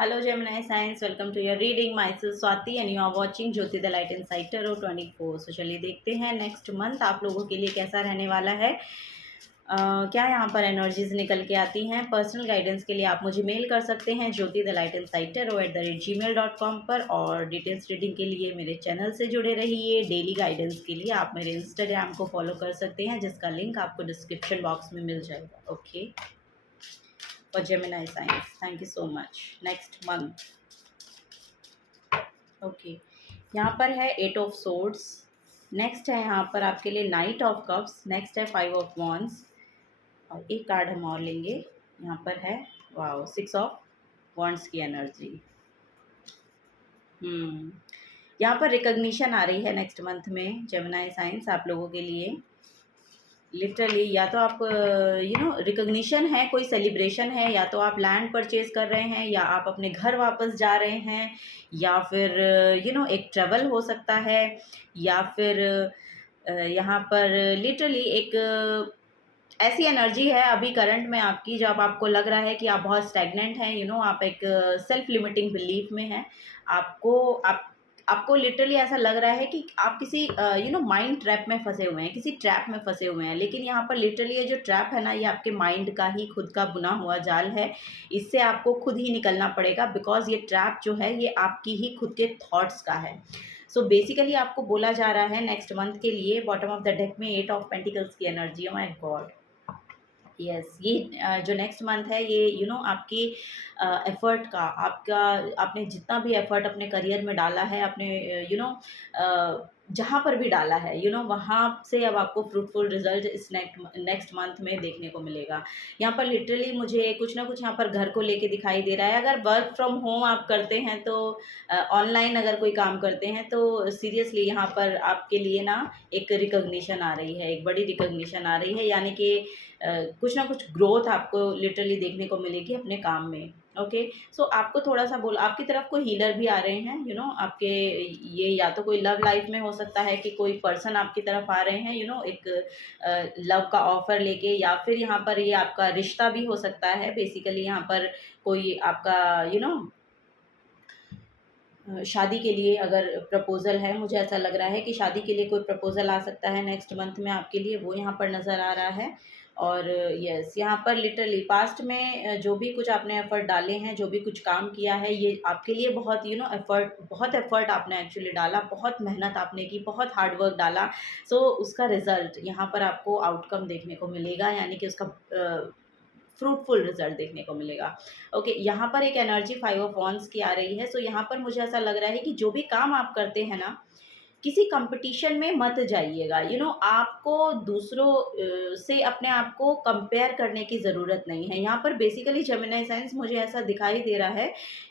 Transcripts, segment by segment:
Hello Gemini Science, welcome to your reading. Myself Swati and you are watching Jyoti the Light Inside Tarot 24. So चलिए देखते हैं next month आप लोगों के लिए कैसा रहने वाला है। क्या यहाँ पर एनर्जीज निकल के आती हैं। पर्सनल गाइडेंस के लिए आप मुझे मेल कर सकते हैं Jyoti the light inside tarot @gmail.com पर, और डिटेल्स रीडिंग के लिए मेरे चैनल से जुड़े रहिए। डेली गाइडेंस के लिए आप मेरे इंस्टाग्राम को फॉलो कर सकते हैं जिसका लिंक आपको डिस्क्रिप्शन बॉक्स में मिल जाएगा। Okay, for Gemini signs. Thank you so much. Next month. Okay. यहाँ पर है 8 ऑफ सोर्ड्स। नेक्स्ट है यहाँ पर आपके लिए नाइट ऑफ कप्स। नेक्स्ट है 5 ऑफ वॉन्ड्स। और एक कार्ड हम और लेंगे। यहाँ पर है वाओ 6 ऑफ वॉन्ड्स की एनर्जी। यहाँ पर रिकग्निशन आ रही है नेक्स्ट मंथ में जेमिनी साइंस आप लोगों के लिए। लिटरली या तो आप रिकग्निशन है, कोई सेलिब्रेशन है, या तो आप लैंड परचेज कर रहे हैं, या आप अपने घर वापस जा रहे हैं, या फिर एक ट्रैवल हो सकता है, या फिर यहाँ पर लिटरली एक ऐसी एनर्जी है अभी करंट में आपकी जब आपको लग रहा है कि आप बहुत स्टैग्नेंट हैं। आप एक सेल्फ लिमिटिंग बिलीफ में हैं। आपको लिटरली ऐसा लग रहा है कि आप किसी माइंड ट्रैप में फंसे हुए हैं, किसी ट्रैप में फंसे हुए हैं। लेकिन यहाँ पर लिटरली ये जो ट्रैप है ना, ये आपके माइंड का ही खुद का बुना हुआ जाल है। इससे आपको खुद ही निकलना पड़ेगा, बिकॉज ये ट्रैप जो है ये आपकी ही खुद के थॉट्स का है। सो बेसिकली आपको बोला जा रहा है नेक्स्ट मंथ के लिए बॉटम ऑफ द डेक में 8 ऑफ पेंटिकल्स की एनर्जी। माय गॉड, यस, ये जो नेक्स्ट मंथ है ये आपकी एफर्ट का, आपने जितना भी एफर्ट अपने करियर में डाला है, अपने जहाँ पर भी डाला है वहाँ से अब आपको फ्रूटफुल रिजल्ट इस नेक्स्ट मंथ में देखने को मिलेगा। यहाँ पर लिटरली मुझे कुछ ना कुछ यहाँ पर घर को लेके दिखाई दे रहा है। अगर वर्क फ्रॉम होम आप करते हैं तो ऑनलाइन अगर कोई काम करते हैं तो सीरियसली यहाँ पर आपके लिए ना एक रिकग्निशन आ रही है, एक बड़ी रिकग्निशन आ रही है। यानी कि कुछ ना कुछ ग्रोथ आपको लिटरली देखने को मिलेगी अपने काम में। ओके, सो आपको थोड़ा सा आपकी तरफ कोई हीलर भी आ रहे हैं आपके। ये या तो कोई लव लाइफ में हो सकता है कि कोई पर्सन आपकी तरफ आ रहे हैं एक लव का ऑफर लेके, या फिर यहाँ पर ये आपका रिश्ता भी हो सकता है। बेसिकली यहाँ पर कोई आपका शादी के लिए अगर प्रपोज़ल है, मुझे ऐसा लग रहा है कि शादी के लिए कोई प्रपोज़ल आ सकता है नेक्स्ट मंथ में आपके लिए, वो यहाँ पर नज़र आ रहा है। और यस, यहाँ पर लिटरली पास्ट में जो भी कुछ आपने एफ़र्ट डाले हैं, जो भी कुछ काम किया है, ये आपके लिए बहुत बहुत एफ़र्ट आपने एक्चुअली डाला, बहुत मेहनत आपने की, बहुत हार्ड वर्क डाला। सो उसका रिज़ल्ट यहाँ पर आपको आउटकम देखने को मिलेगा, यानी कि उसका फ्रूटफुल रिजल्ट देखने को मिलेगा। ओके, यहाँ पर एक एनर्जी 5 ऑफ वॉन्ड्स की आ रही है। सो यहाँ पर मुझे ऐसा लग रहा है कि जो भी काम आप करते हैं ना, किसी कंपटीशन में मत जाइएगा। आपको दूसरों से अपने आप को कंपेयर करने की ज़रूरत नहीं है। यहाँ पर बेसिकली जेमिनी साइंस मुझे ऐसा दिखाई दे रहा है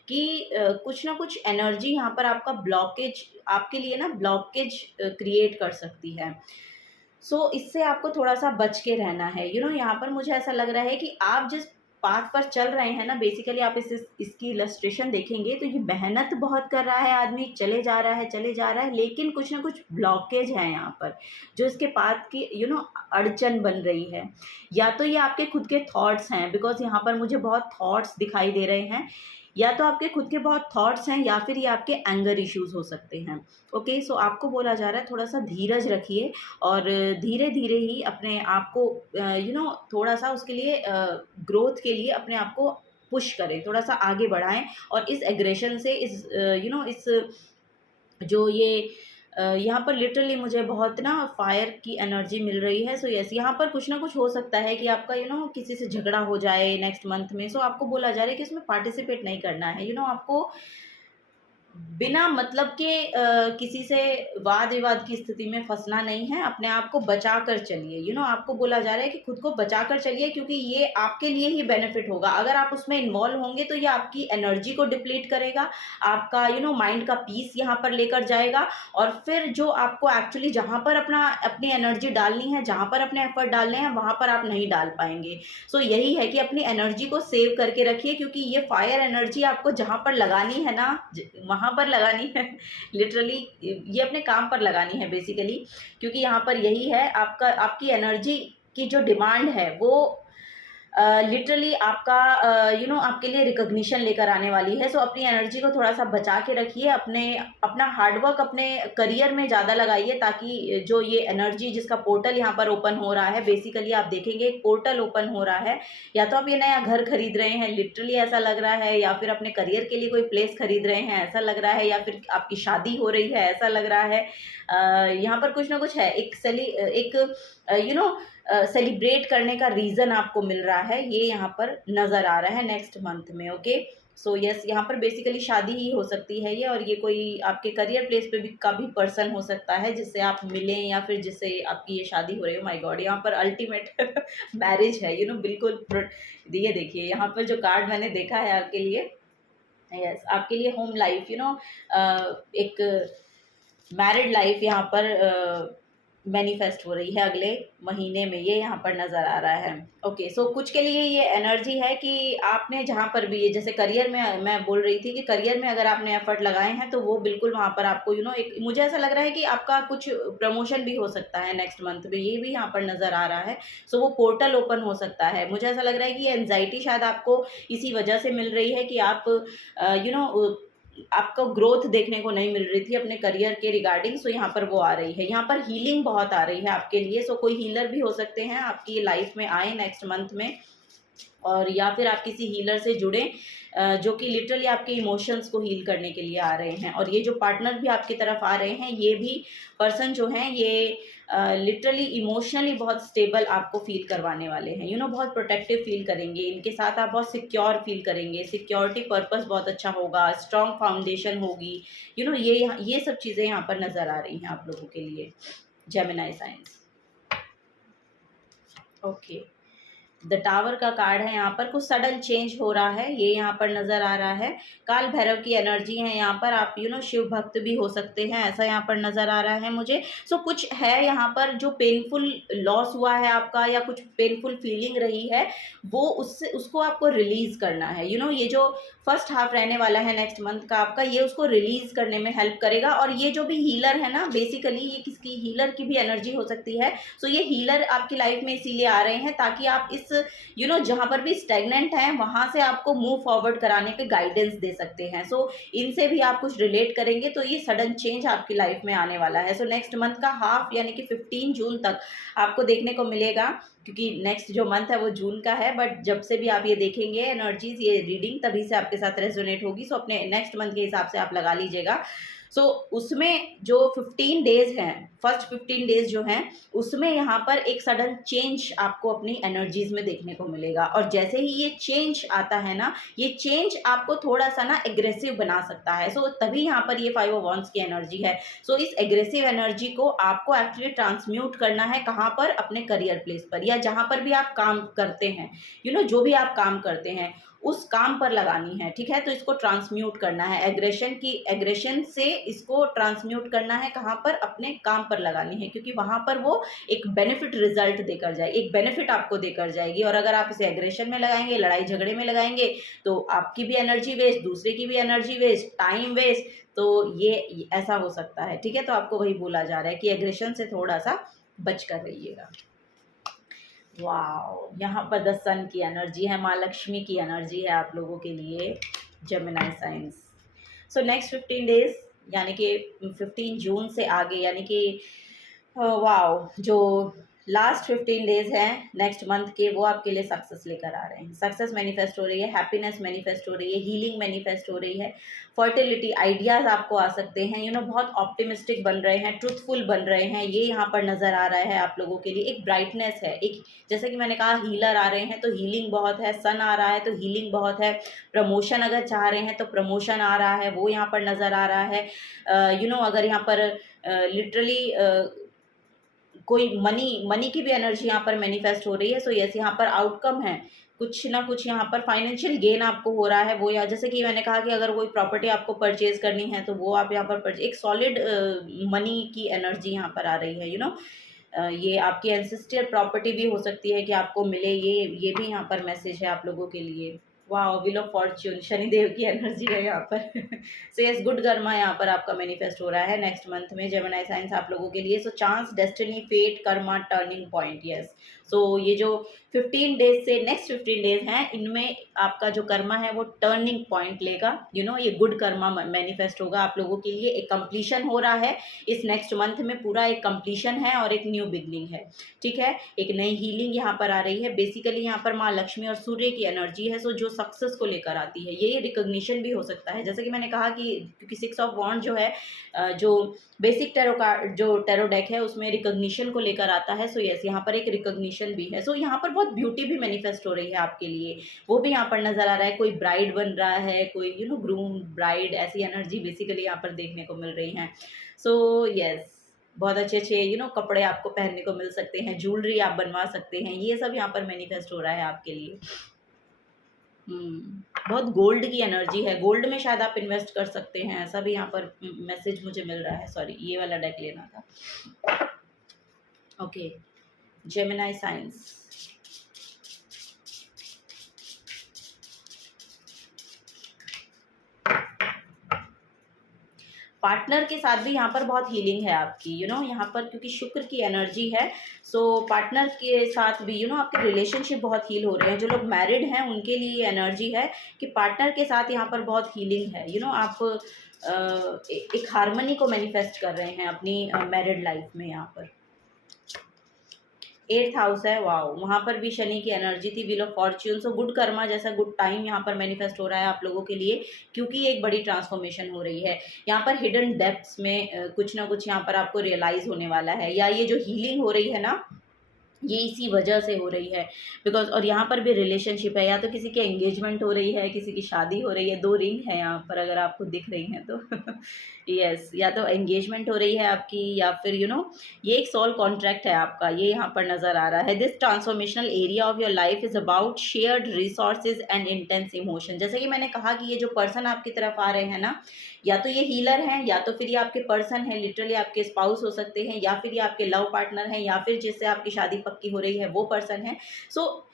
कि कुछ ना कुछ एनर्जी यहाँ पर आपका ब्लॉकेज, आपके लिए ना ब्लॉकेज क्रिएट कर सकती है। सो इससे आपको थोड़ा-सा बच के रहना है। यहाँ पर मुझे ऐसा लग रहा है कि आप जिस पाथ पर चल रहे हैं ना, बेसिकली आप इसकी इलस्ट्रेशन देखेंगे तो ये मेहनत बहुत कर रहा है आदमी, चले जा रहा है, लेकिन कुछ ना कुछ ब्लॉकेज है यहाँ पर, जो इसके पाथ की अड़चन बन रही है। या तो ये आपके खुद के थॉट्स हैं, बिकॉज़ यहाँ पर मुझे बहुत थॉट्स दिखाई दे रहे हैं। या तो आपके खुद के बहुत थॉट्स हैं, या फिर ये आपके एंगर इश्यूज़ हो सकते हैं। ओके, सो आपको बोला जा रहा है थोड़ा-सा धीरज रखिए, और धीरे-धीरे ही अपने आप को थोड़ा-सा उसके लिए ग्रोथ के लिए अपने आप को पुश करें, थोड़ा-सा आगे बढ़ाएँ। और इस एग्रेशन से इस जो ये यहाँ पर लिटरली मुझे बहुत ना फायर की एनर्जी मिल रही है। सो यस, यहाँ पर कुछ ना कुछ हो सकता है कि आपका किसी से झगड़ा हो जाए नेक्स्ट मंथ में। सो आपको बोला जा रहा है कि इसमें पार्टिसिपेट नहीं करना है। आपको बिना मतलब के किसी से वाद-विवाद की स्थिति में फँसना नहीं है, अपने आप को बचा कर चलिए। आपको बोला जा रहा है कि खुद को बचा कर चलिए, क्योंकि ये आपके लिए ही बेनिफिट होगा। अगर आप उसमें इन्वॉल्व होंगे तो ये आपकी एनर्जी को डिप्लीट करेगा, आपका माइंड का पीस यहाँ पर लेकर जाएगा, और फिर जो आपको एक्चुअली जहाँ पर अपनी एनर्जी डालनी है, जहाँ पर अपने एफर्ट डालने हैं, वहाँ पर आप नहीं डाल पाएँगे। सो यही है कि अपनी एनर्जी को सेव करके रखिए, क्योंकि ये फायर एनर्जी आपको जहाँ पर लगानी है ना, वहाँ पर लगानी है। लिटरली ये अपने काम पर लगानी है बेसिकली, क्योंकि यहाँ पर यही है आपकी एनर्जी की जो डिमांड है वो लिटरली आपका आपके लिए रिकॉग्निशन लेकर आने वाली है। सो अपनी एनर्जी को थोड़ा सा बचा के रखिए, अपना हार्डवर्क अपने करियर में ज़्यादा लगाइए, ताकि जो ये एनर्जी जिसका पोर्टल यहाँ पर ओपन हो रहा है, बेसिकली आप देखेंगे एक पोर्टल ओपन हो रहा है, या तो आप ये नया घर खरीद रहे हैं, लिटरली ऐसा लग रहा है, या फिर अपने करियर के लिए कोई प्लेस खरीद रहे हैं, ऐसा लग रहा है, या फिर आपकी शादी हो रही है, ऐसा लग रहा है। यहाँ पर कुछ ना कुछ है, एक सेलिब्रेट करने का रीज़न आपको मिल रहा है, ये यहाँ पर नज़र आ रहा है नेक्स्ट मंथ में। ओके, सो यस, यहाँ पर बेसिकली शादी ही हो सकती है ये, और ये कोई आपके करियर प्लेस पे भी का भी पर्सन हो सकता है जिससे आप मिलें, या फिर जिससे आपकी ये शादी हो रही है। माय गॉड, यहाँ पर अल्टीमेट मैरिज है, बिल्कुल ये देखिए यहाँ पर जो कार्ड मैंने देखा है आपके लिए, यस, आपके लिए होम लाइफ, एक मैरिड लाइफ यहाँ पर मैनिफेस्ट हो रही है अगले महीने में, ये यहाँ पर नज़र आ रहा है। ओके, सो कुछ के लिए ये एनर्जी है कि आपने जहाँ पर भी, जैसे करियर में मैं बोल रही थी कि करियर में अगर आपने एफर्ट लगाए हैं तो वो बिल्कुल वहाँ पर आपको एक, मुझे ऐसा लग रहा है कि आपका कुछ प्रमोशन भी हो सकता है नेक्स्ट मंथ में, ये भी यहाँ पर नज़र आ रहा है। सो वो पोर्टल ओपन हो सकता है। मुझे ऐसा लग रहा है कि एनजाइटी शायद आपको इसी वजह से मिल रही है कि आप आपको ग्रोथ देखने को नहीं मिल रही थी अपने करियर के रिगार्डिंग। सो यहाँ पर वो आ रही है, यहाँ पर हीलिंग बहुत आ रही है आपके लिए। सो कोई हीलर भी हो सकते हैं आपकी लाइफ में आए नेक्स्ट मंथ में, और या फिर आप किसी हीलर से जुड़ें जो कि लिटरली आपके इमोशंस को हील करने के लिए आ रहे हैं। और ये जो पार्टनर भी आपकी तरफ आ रहे हैं, ये भी पर्सन जो हैं, ये लिटरली इमोशनली बहुत स्टेबल आपको फील करवाने वाले हैं। बहुत प्रोटेक्टिव फील करेंगे, इनके साथ आप बहुत सिक्योर फील करेंगे, सिक्योरिटी पर्पस बहुत अच्छा होगा, स्ट्रॉन्ग फाउंडेशन होगी। ये सब चीज़ें यहाँ पर नज़र आ रही हैं आप लोगों के लिए, Gemini science. Okay, the tower का कार्ड है, यहाँ पर कुछ सडन चेंज हो रहा है, ये यहाँ पर नज़र आ रहा है। काल भैरव की एनर्जी है यहाँ पर, आप शिव भक्त भी हो सकते हैं, ऐसा यहाँ पर नज़र आ रहा है मुझे। सो कुछ है यहाँ पर जो पेनफुल लॉस हुआ है आपका, या कुछ पेनफुल फीलिंग रही है, वो उसको आपको रिलीज़ करना है। ये जो फर्स्ट हाफ रहने वाला है नेक्स्ट मंथ का आपका, ये उसको रिलीज़ करने में हेल्प करेगा। और ये जो भी हीलर है ना, बेसिकली ये किसकी हीलर की भी एनर्जी हो सकती है। सो ये हीलर आपकी लाइफ में इसीलिए आ रहे हैं ताकि आप इस जहाँ पर भी स्टेगनेंट हैं वहाँ से आपको मूव फॉरवर्ड कराने के गाइडेंस दे सकते हैं। सो इनसे भी आप कुछ रिलेट करेंगे तो ये सडन चेंज आपकी लाइफ में आने वाला है। सो नेक्स्ट मंथ का हाफ यानी कि 15 जून तक आपको देखने को मिलेगा, क्योंकि नेक्स्ट जो मंथ है वो जून का है, बट जब से भी आप ये देखेंगे एनर्जीज, ये रीडिंग तभी से आपके साथ रेजोनेट होगी। सो अपने नेक्स्ट मंथ के हिसाब से आप लगा लीजिएगा। सो उसमें जो 15 डेज हैं, फर्स्ट 15 डेज जो हैं, उसमें यहाँ पर एक सडन चेंज आपको अपनी एनर्जीज में देखने को मिलेगा। और जैसे ही ये चेंज आता है ना, ये चेंज आपको थोड़ा सा ना एग्रेसिव बना सकता है। सो तभी यहाँ पर ये 5 ऑफ वॉन्ड्स की एनर्जी है। सो इस एग्रेसिव एनर्जी को आपको एक्चुअली ट्रांसम्यूट करना है, कहाँ पर? अपने करियर प्लेस पर, या जहाँ पर भी आप काम करते हैं, जो भी आप काम करते हैं उस काम पर लगानी है, ठीक है। तो इसको ट्रांसम्यूट करना है, एग्रेशन से इसको ट्रांसम्यूट करना है, कहाँ पर? अपने काम पर लगानी है, क्योंकि वहाँ पर वो एक बेनिफिट रिजल्ट देकर जाए, एक बेनिफिट आपको देकर जाएगी। और अगर आप इसे एग्रेशन में लगाएंगे, लड़ाई झगड़े में लगाएंगे, तो आपकी भी एनर्जी वेस्ट, दूसरे की भी एनर्जी वेस्ट, टाइम वेस्ट, तो ये ऐसा हो सकता है, ठीक है। तो आपको वही बोला जा रहा है कि एग्रेशन से थोड़ा सा बच कर रहिएगा। वाओ, यहाँ पर द सन की एनर्जी है, माँ लक्ष्मी की एनर्जी है आप लोगों के लिए, Gemini science. So next 15 days यानी कि 15 जून से आगे, यानी कि वाओ, जो लास्ट 15 डेज हैं नेक्स्ट मंथ के, वो आपके लिए सक्सेस लेकर आ रहे हैं। सक्सेस मैनिफेस्ट हो रही है, हैप्पीनेस मैनिफेस्ट हो रही है, हीलिंग मैनिफेस्ट हो रही है, फर्टिलिटी आइडियाज़ आपको आ सकते हैं। बहुत ऑप्टिमिस्टिक बन रहे हैं, ट्रूथफुल बन रहे हैं, ये यहाँ पर नज़र आ रहा है आप लोगों के लिए। एक ब्राइटनेस है, एक जैसे कि मैंने कहा हीलर आ रहे हैं तो हीलिंग बहुत है, सन आ रहा है तो हीलिंग बहुत है, प्रमोशन अगर चाह रहे हैं तो प्रमोशन आ रहा है, वो यहाँ पर नज़र आ रहा है। अगर यहाँ पर लिटरली कोई मनी की भी एनर्जी यहाँ पर मैनिफेस्ट हो रही है। सो यस, यहाँ पर आउटकम है, कुछ ना कुछ यहाँ पर फाइनेंशियल गेन आपको हो रहा है। वो या जैसे कि मैंने कहा कि अगर कोई प्रॉपर्टी आपको परचेज करनी है तो वो आप यहाँ पर एक सॉलिड मनी की एनर्जी यहाँ पर आ रही है। ये आपकी एंसेस्ट्रियल प्रॉपर्टी भी हो सकती है कि आपको मिले, ये भी यहाँ पर मैसेज है आप लोगों के लिए। वाह, व्हील ऑफ फॉर्च्यून, शनिदेव की एनर्जी है यहाँ पर। सो यस, गुड कर्मा यहाँ पर आपका मैनिफेस्ट हो रहा है नेक्स्ट मंथ में, जेमिनी साइंस आप लोगों के लिए। So chance, destiny, fate, karma, turning point, yes. So ये जो 15 डेज से नेक्स्ट 15 डेज हैं, इनमें आपका जो कर्मा है वो टर्निंग पॉइंट लेगा। ये गुड कर्मा मैनिफेस्ट होगा आप लोगों के लिए। एक कंप्लीशन हो रहा है इस नेक्स्ट मंथ में, पूरा एक कंप्लीशन है और एक न्यू बिगनिंग है। ठीक है, एक नई हीलिंग यहाँ पर आ रही है। बेसिकली यहाँ पर माँ लक्ष्मी और सूर्य की एनर्जी है, सो जो सक्सेस को लेकर आती है। ये रिकॉग्निशन भी हो सकता है, जैसे कि मैंने कहा कि क्योंकि 6 ऑफ वॉन्ड जो है जो बेसिक टैरो कार्ड, जो टैरो डेक है, उसमें रिकॉग्निशन को लेकर आता है। सो यस, यहाँ पर एक रिकॉग्निशन भी है। सो यहाँ पर बहुत ब्यूटी भी मैनिफेस्ट हो रही है आपके लिए, वो भी यहाँ पर नजर आ रहा है। कोई ब्राइड बन रहा है, कोई ग्रूम ब्राइड, ऐसी एनर्जी बेसिकली यहाँ पर देखने को मिल रही है। सो यस, बहुत अच्छे अच्छे कपड़े आपको पहनने को मिल सकते हैं, ज्वेलरी आप बनवा सकते हैं, ये सब यहाँ पर मैनिफेस्ट हो रहा है आपके लिए। बहुत गोल्ड की एनर्जी है, गोल्ड में शायद आप इन्वेस्ट कर सकते हैं, ऐसा भी यहाँ पर मैसेज मुझे मिल रहा है। सॉरी, ये वाला डेक लेना था। Okay, Gemini science. पार्टनर के साथ भी यहाँ पर बहुत हीलिंग है आपकी, यहाँ पर क्योंकि शुक्र की एनर्जी है। सो पार्टनर के साथ भी आपके रिलेशनशिप बहुत हील हो रहे हैं। जो लोग मैरिड हैं उनके लिए एनर्जी है कि पार्टनर के साथ यहाँ पर बहुत हीलिंग है। आप एक हार्मनी को मैनिफेस्ट कर रहे हैं अपनी मैरिड लाइफ में। यहाँ पर 8th हाउस है, वाओ, वहाँ पर भी शनि की एनर्जी थी, wheel of Fortune. So good Karma जैसा गुड टाइम यहाँ पर मैनिफेस्ट हो रहा है आप लोगों के लिए, क्योंकि एक बड़ी ट्रांसफॉर्मेशन हो रही है। यहाँ पर हिडन डेप्थ्स में कुछ ना कुछ यहाँ पर आपको रियलाइज़ होने वाला है, या ये जो हीलिंग हो रही है ना, ये इसी वजह से हो रही है। बिकॉज और यहाँ पर भी रिलेशनशिप है, या तो किसी की एंगेजमेंट हो रही है, किसी की शादी हो रही है। 2 रिंग है यहाँ पर, अगर आपको दिख रही हैं तो यस, या तो एंगेजमेंट हो रही है आपकी, या फिर ये एक सोल कॉन्ट्रैक्ट है आपका, ये यहाँ पर नज़र आ रहा है। This transformational area of your life is about shared resources and intense emotion. जैसे कि मैंने कहा कि ये जो पर्सन आपकी तरफ आ रहे हैं ना, या तो ये हीलर हैं, या तो फिर ये आपके पर्सन हैं, लिटरली आपके स्पाउस हो सकते हैं, या फिर ये आपके लव पार्टनर हैं, या फिर जिससे आपकी शादी पक्की हो रही है वो पर्सन है। सो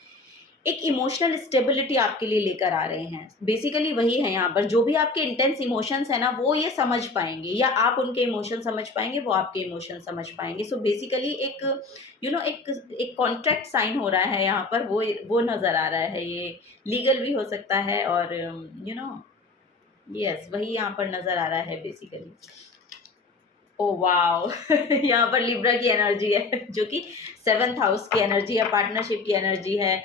एक इमोशनल स्टेबिलिटी आपके लिए लेकर आ रहे हैं। बेसिकली वही है यहाँ पर, जो भी आपके इंटेंस इमोशंस है ना, वो ये समझ पाएंगे, या आप उनके इमोशन समझ पाएंगे, वो आपके इमोशन समझ पाएंगे। सो बेसिकली एक एक कॉन्ट्रैक्ट साइन हो रहा है यहाँ पर, वो नज़र आ रहा है। ये लीगल भी हो सकता है, और यस, वही यहाँ पर नज़र आ रहा है बेसिकली। ओ वाओ यहाँ पर लिब्रा की एनर्जी है, जो कि 7th हाउस की एनर्जी है, पार्टनरशिप की एनर्जी है।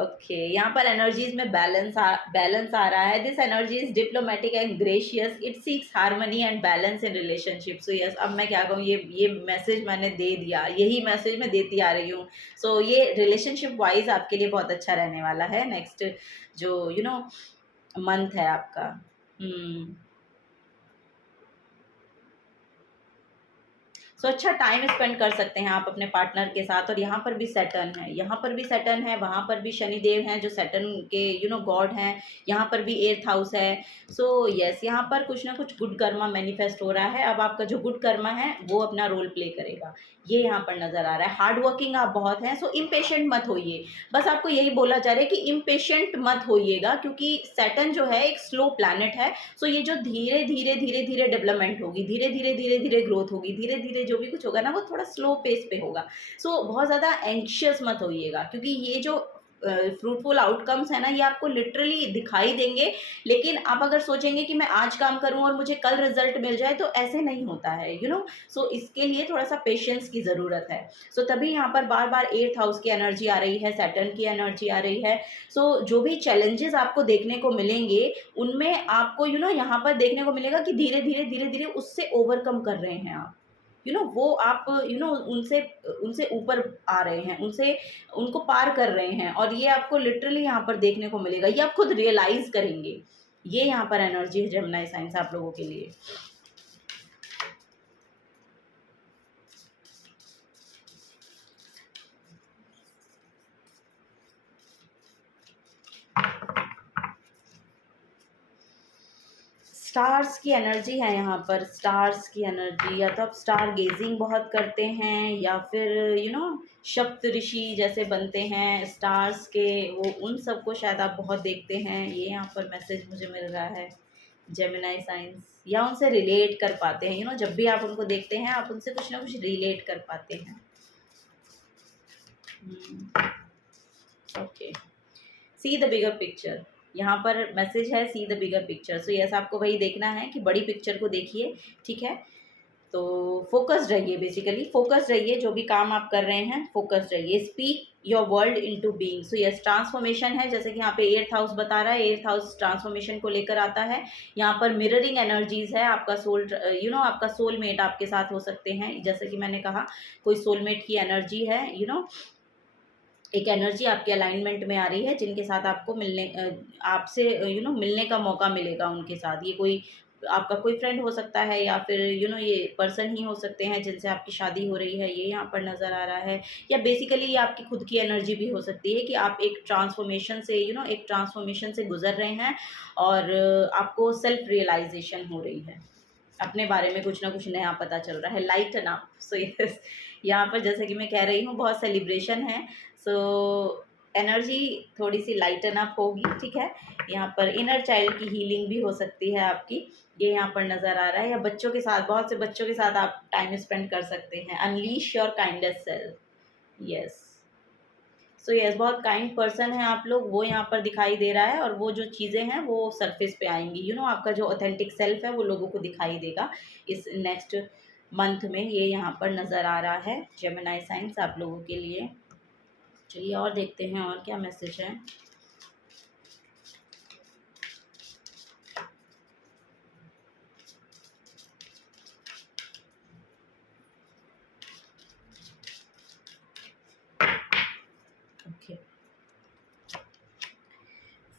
ओके, यहाँ पर एनर्जीज में बैलेंस आ रहा है। This energy is diplomatic and gracious, it seeks harmony and balance in relationship. So yes, अब मैं क्या कहूँ, ये मैसेज मैंने दे दिया, यही मैसेज मैं देती आ रही हूँ। सो ये रिलेशनशिप वाइज आपके लिए बहुत अच्छा रहने वाला है नेक्स्ट जो मंथ है आपका। सो अच्छा टाइम स्पेंड कर सकते हैं आप अपने पार्टनर के साथ। और यहाँ पर भी सैटर्न है, यहाँ पर भी सैटर्न है, वहाँ पर भी शनिदेव हैं जो सैटर्न के गॉड हैं। यहाँ पर भी 8th हाउस है। सो यस, यहाँ पर कुछ ना कुछ गुड कर्मा मैनिफेस्ट हो रहा है। अब आपका जो गुड कर्मा है वो अपना रोल प्ले करेगा, ये यहाँ पर नज़र आ रहा है। हार्ड वर्किंग आप बहुत हैं, सो इम्पेशेंट मत होइए। बस आपको यही बोला जा रहा है कि इम्पेशेंट मत होइएगा, क्योंकि सैटर्न जो है एक स्लो प्लैनेट है। सो ये जो धीरे धीरे धीरे धीरे डेवलपमेंट होगी, धीरे धीरे धीरे धीरे ग्रोथ होगी, धीरे धीरे जो भी कुछ होगा ना, वो थोड़ा स्लो पेस पे होगा। सो बहुत ज़्यादा एंक्शियस मत होइएगा, क्योंकि ये जो फ्रूटफुल आउटकम्स है ना, ये आपको लिटरली दिखाई देंगे। लेकिन आप अगर सोचेंगे कि मैं आज काम करूं और मुझे कल रिजल्ट मिल जाए, तो ऐसे नहीं होता है। सो इसके लिए थोड़ा सा पेशेंस की ज़रूरत है। सो तभी यहाँ पर बार बार 8th हाउस की एनर्जी आ रही है, सैटर्न की एनर्जी आ रही है। सो जो भी चैलेंजेस आपको देखने को मिलेंगे, उनमें आपको यहाँ पर देखने को मिलेगा कि धीरे धीरे धीरे धीरे उससे ओवरकम कर रहे हैं आप। वो आप उनसे उनसे ऊपर आ रहे हैं, उनको पार कर रहे हैं, और ये आपको लिटरली यहाँ पर देखने को मिलेगा, ये आप खुद रियलाइज करेंगे। ये यहाँ पर एनर्जी है जेमिनी साइंस आप लोगों के लिए। स्टार्स की एनर्जी है यहाँ पर, स्टार्स की एनर्जी, या तो आप स्टार गेजिंग बहुत करते हैं, या फिर सप्त ऋषि जैसे बनते हैं स्टार्स के, वो उन सबको शायद आप बहुत देखते हैं। ये यहाँ पर मैसेज मुझे मिल रहा है जेमिनी साइंस, या उनसे रिलेट कर पाते हैं। जब भी आप उनको देखते हैं, आप उनसे कुछ ना कुछ रिलेट कर पाते हैं। Okay, see the bigger picture, यहाँ पर मैसेज है see the bigger picture. So yes, आपको वही देखना है कि बड़ी पिक्चर को देखिए, ठीक है। तो फोकस्ड रहिए, बेसिकली फोकस्ड रहिए, जो भी काम आप कर रहे हैं फोकस्ड रहिए। Speak your world into being. So yes, transformation है, जैसे कि यहाँ पे एट्थ हाउस बता रहा है, एट्थ हाउस ट्रांसफॉर्मेशन को लेकर आता है। यहाँ पर मिररिंग एनर्जीज है, आपका सोल आपका सोलमेट आपके साथ हो सकते हैं, जैसे कि मैंने कहा कोई सोलमेट की एनर्जी है, एक एनर्जी आपके अलाइनमेंट में आ रही है, जिनके साथ आपको आपसे मिलने का मौका मिलेगा उनके साथ। ये कोई आपका कोई फ्रेंड हो सकता है, या फिर ये पर्सन ही हो सकते हैं जिनसे आपकी शादी हो रही है, ये यहाँ पर नज़र आ रहा है। या बेसिकली ये आपकी खुद की एनर्जी भी हो सकती है कि आप एक ट्रांसफॉर्मेशन से एक ट्रांसफॉर्मेशन से गुजर रहे हैं, और आपको सेल्फ रियलाइजेशन हो रही है, अपने बारे में कुछ ना कुछ नया पता चल रहा है। Lighten up. सो यस, यहाँ पर जैसे कि मैं कह रही हूँ बहुत सेलिब्रेशन है। सो एनर्जी थोड़ी सी लाइटन अप होगी, ठीक है। यहाँ पर इनर चाइल्ड की हीलिंग भी हो सकती है आपकी, ये यहाँ पर नज़र आ रहा है। या बच्चों के साथ, बहुत से बच्चों के साथ आप टाइम स्पेंड कर सकते हैं। Unleash your kindest self. Yes, so yes, बहुत काइंड पर्सन है आप लोग, वो यहाँ पर दिखाई दे रहा है। और वो जो चीज़ें हैं वो सरफेस पे आएंगी, आपका जो ऑथेंटिक सेल्फ है वो लोगों को दिखाई देगा इस नेक्स्ट मंथ में, ये यहाँ पर नज़र आ रहा है जेमिनी साइंस आप लोगों के लिए। चलिए और देखते हैं और क्या मैसेज है। Okay,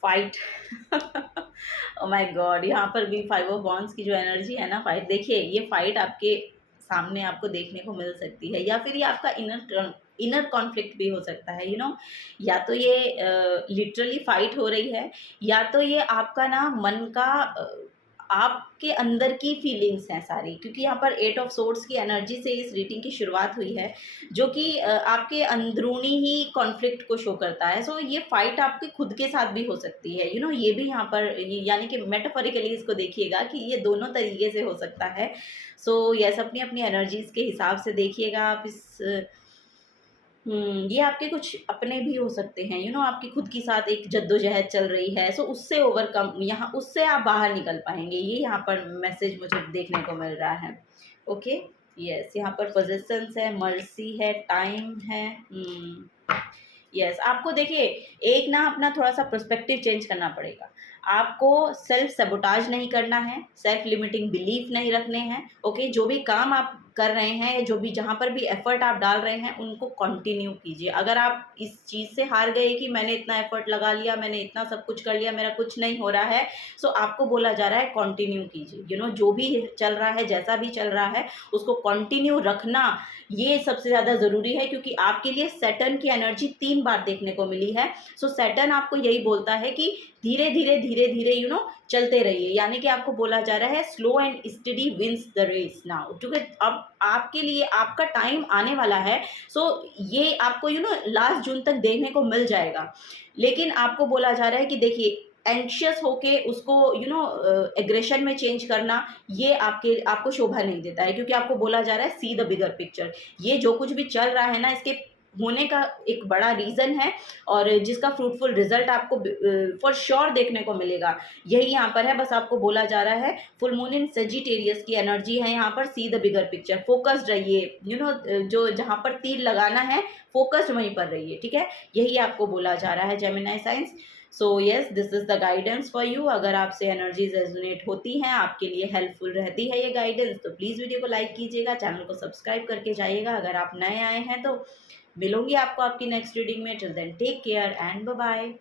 fight. Oh my God, यहाँ पर भी 5 ऑफ वॉन्ड्स की जो एनर्जी है ना, फाइट। देखिए, ये फाइट आपके सामने आपको देखने को मिल सकती है, या फिर ये आपका इनर कॉन्फ्लिक्ट भी हो सकता है। या तो ये लिटरली फाइट हो रही है, या तो ये आपका ना मन का आपके अंदर की फीलिंग्स हैं सारी, क्योंकि यहाँ पर 8 ऑफ सोर्ड्स की एनर्जी से इस रीडिंग की शुरुआत हुई है, जो कि आपके अंदरूनी ही कॉन्फ्लिक्ट को शो करता है। सो ये फाइट आपके खुद के साथ भी हो सकती है, ये भी यहाँ पर यानी कि मेटाफोरिकली इसको देखिएगा कि ये दोनों तरीके से हो सकता है। सो यस, अपनी अपनी एनर्जीज के हिसाब से देखिएगा आप इस ये आपके कुछ अपने भी हो सकते हैं, आपकी खुद की साथ एक जद्दोजहद चल रही है। सो उससे ओवरकम, यहाँ उससे आप बाहर निकल पाएंगे, ये यहाँ पर मैसेज मुझे देखने को मिल रहा है। ओके, यस, यहाँ पर पोजीशंस है, मर्सी है, टाइम है। यस, आपको देखिए एक ना अपना थोड़ा सा पर्सपेक्टिव चेंज करना पड़ेगा। आपको सेल्फ सबोटाज नहीं करना है, सेल्फ लिमिटिंग बिलीफ नहीं रखने हैं। ओके, जो भी काम आप कर रहे हैं, या जो भी जहाँ पर भी एफर्ट आप डाल रहे हैं, उनको कंटिन्यू कीजिए। अगर आप इस चीज़ से हार गए कि मैंने इतना एफर्ट लगा लिया, मैंने इतना सब कुछ कर लिया, मेरा कुछ नहीं हो रहा है, सो आपको बोला जा रहा है कंटिन्यू कीजिए। जो भी चल रहा है, जैसा भी चल रहा है, उसको कंटिन्यू रखना, ये सबसे ज़्यादा ज़रूरी है, क्योंकि आपके लिए सैटर्न की एनर्जी 3 बार देखने को मिली है। सो सैटर्न आपको यही बोलता है कि धीरे धीरे धीरे धीरे चलते रहिए, यानी कि आपको बोला जा रहा है slow and steady wins the race now, क्योंकि अब आपके लिए आपका टाइम आने वाला है। सो ये आपको लास्ट जून तक देखने को मिल जाएगा, लेकिन आपको बोला जा रहा है कि देखिए एंशियस होके उसको एग्रेशन में चेंज करना, ये आपको शोभा नहीं देता है, क्योंकि आपको बोला जा रहा है सी द बिगर पिक्चर। ये जो कुछ भी चल रहा है ना, इसके होने का एक बड़ा रीज़न है, और जिसका फ्रूटफुल रिजल्ट आपको फॉर श्योर देखने को मिलेगा, यही यहाँ पर है। बस आपको बोला जा रहा है, फुल मून इन सेजिटेरियस की एनर्जी है यहाँ पर, see the bigger picture, focused रहिए, जो जहाँ पर तीर लगाना है फोकस्ड वहीं पर रहिए, ठीक है। यही आपको बोला जा रहा है Gemini science. So yes, this is the guidance for you. अगर आपसे एनर्जीज रेजोनेट होती हैं, आपके लिए हेल्पफुल रहती है ये गाइडेंस, तो प्लीज़ वीडियो को लाइक कीजिएगा, चैनल को सब्सक्राइब करके जाइएगा। अगर आप नए आए हैं तो मिलूंगी आपको आपकी नेक्स्ट रीडिंग में। Till then take care and bye bye.